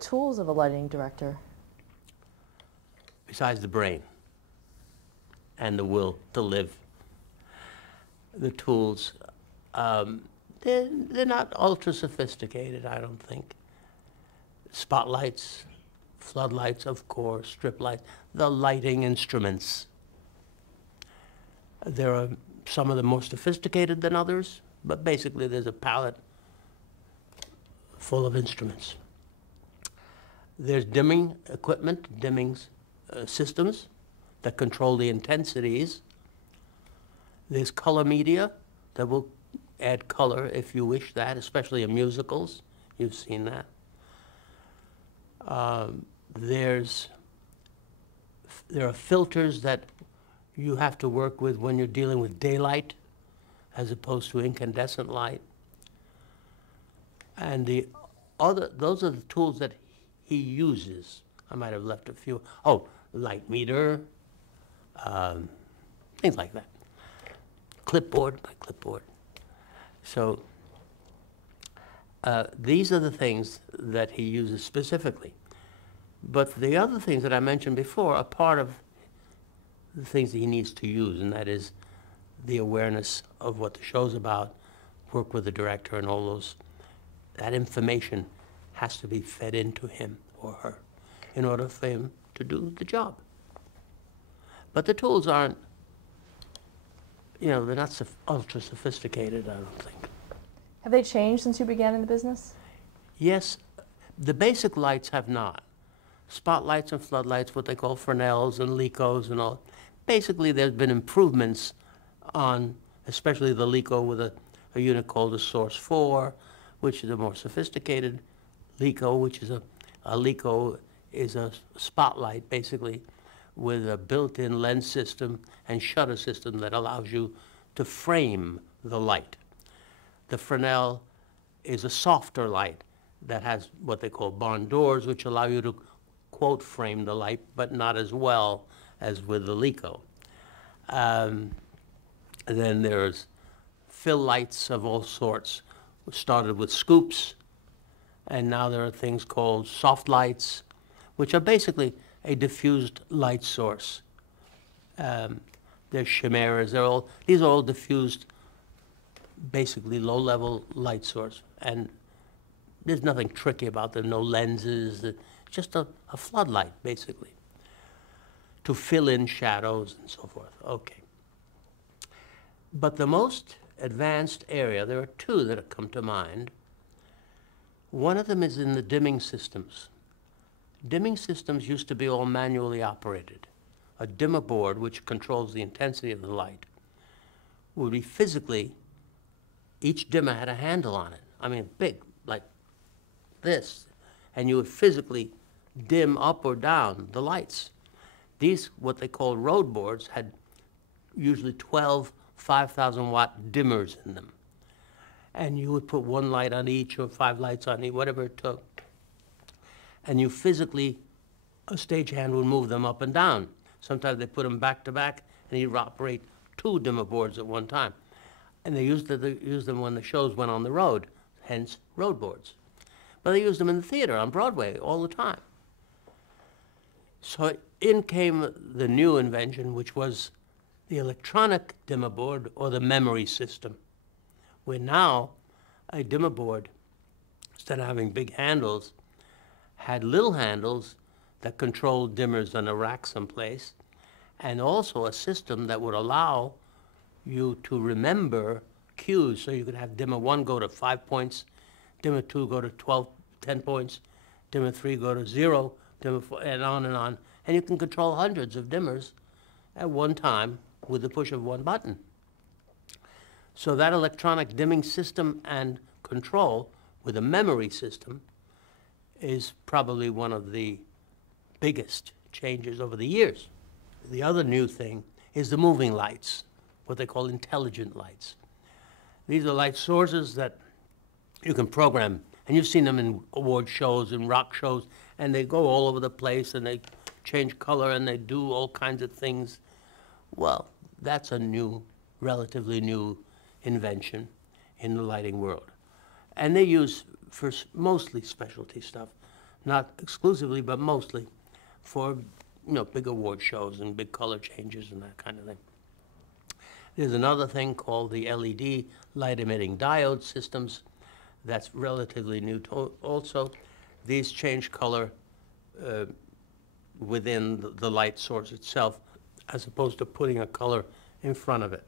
tools of a lighting director? Besides the brain and the will to live, the tools, they're not ultra sophisticated, I don't think. Spotlights, floodlights, of course, strip lights, the lighting instruments. There are some of them more sophisticated than others, but basically there's a palette full of instruments. There's dimming equipment, dimming systems that control the intensities. There's color media that will add color if you wish that, especially in musicals. You've seen that. There are filters that you have to work with when you're dealing with daylight as opposed to incandescent light. And those are the tools that he uses. I might have left a few. Oh, light meter, things like that. Clipboard, my clipboard. So these are the things that he uses specifically. But the other things that I mentioned before are part of the things that he needs to use, and that is the awareness of what the show's about, work with the director, and all those. That information has to be fed into him or her in order for him to do the job. But the tools aren't, they're not ultra sophisticated, I don't think. Have they changed since you began in the business? Yes, the basic lights have not. Spotlights and floodlights, what they call Fresnels and Licos and all. Basically, there's been improvements on, especially the Lico with a unit called a Source 4, which is a more sophisticated Lico, which is a Lico is a spotlight, basically, with a built-in lens system and shutter system that allows you to frame the light. The Fresnel is a softer light that has what they call barn doors, which allow you to, quote, frame the light, but not as well as with the Lico. Then there's fill lights of all sorts. We started with scoops, and now there are things called soft lights, which are basically a diffused light source. There's chimeras. These are all diffused, basically low-level light source, and there's nothing tricky about them. No lenses. Just a floodlight, basically, to fill in shadows and so forth. Okay. But the most advanced area, there are two that have come to mind. One of them is in the dimming systems. Dimming systems used to be all manually operated. A dimmer board, which controls the intensity of the light, would be physically, each dimmer had a handle on it. I mean, big, like this. And you would physically dim up or down the lights. These, what they call road boards, had usually 12 5,000-watt dimmers in them. And you would put one light on each or 5 lights on each, whatever it took. And you physically, a stagehand would move them up and down. Sometimes they put them back to back, and you'd operate 2 dimmer boards at one time. And they used them when the shows went on the road, hence road boards. But they used them in the theater on Broadway all the time. So in came the new invention, which was the electronic dimmer board or the memory system, where now a dimmer board, instead of having big handles, had little handles that controlled dimmers on a rack someplace, and also a system that would allow you to remember cues. So you could have dimmer 1 go to 5 points, dimmer 2 go to 10 points, dimmer 3 go to 0, dimmer 4, and on and on. And you can control hundreds of dimmers at one time with the push of one button. So that electronic dimming system and control with a memory system is probably one of the biggest changes over the years. The other new thing is the moving lights, what they call intelligent lights. These are light sources that you can program, and you've seen them in award shows and rock shows, and they go all over the place, and they change color, and they do all kinds of things. Well, that's a new, relatively new invention in the lighting world. And they use for mostly specialty stuff. not exclusively, but mostly, for, big award shows and big color changes and that kind of thing. There's another thing called the LED light emitting diode systems. That's relatively new also. These change color within the light source itself, as opposed to putting a color in front of it.